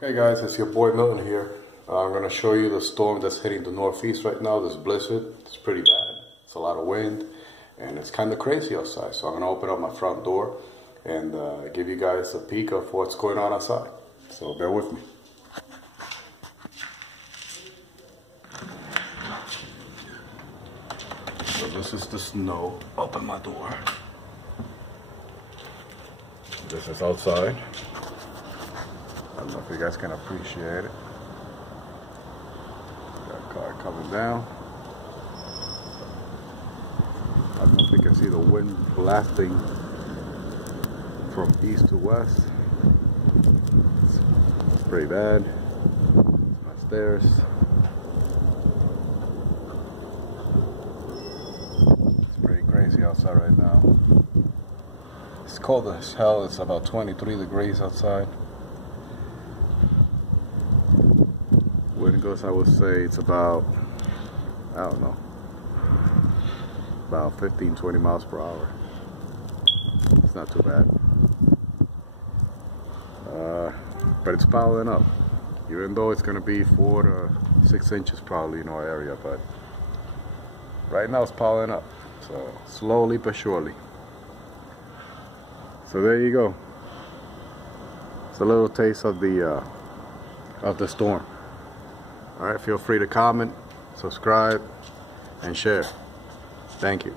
Hey guys, it's your boy Milton here. I'm going to show you the storm that's hitting the northeast right now, this blizzard. It's pretty bad. It's a lot of wind and it's kind of crazy outside. So I'm going to open up my front door and give you guys a peek of what's going on outside. So bear with me. So this is the snow. Open my door. This is outside. I don't know if you guys can appreciate it. Got a car coming down. I don't know if you can see the wind blasting from east to west. It's pretty bad. It's my stairs. It's pretty crazy outside right now. It's cold as hell. It's about 23 degrees outside. Wind gusts, I would say it's about, I don't know, about 15-20 miles per hour. It's not too bad. But it's piling up. Even though it's going to be 4 to 6 inches probably in our area, but right now it's piling up. So slowly but surely. So there you go. It's a little taste of the storm. All right, feel free to comment, subscribe, and share. Thank you.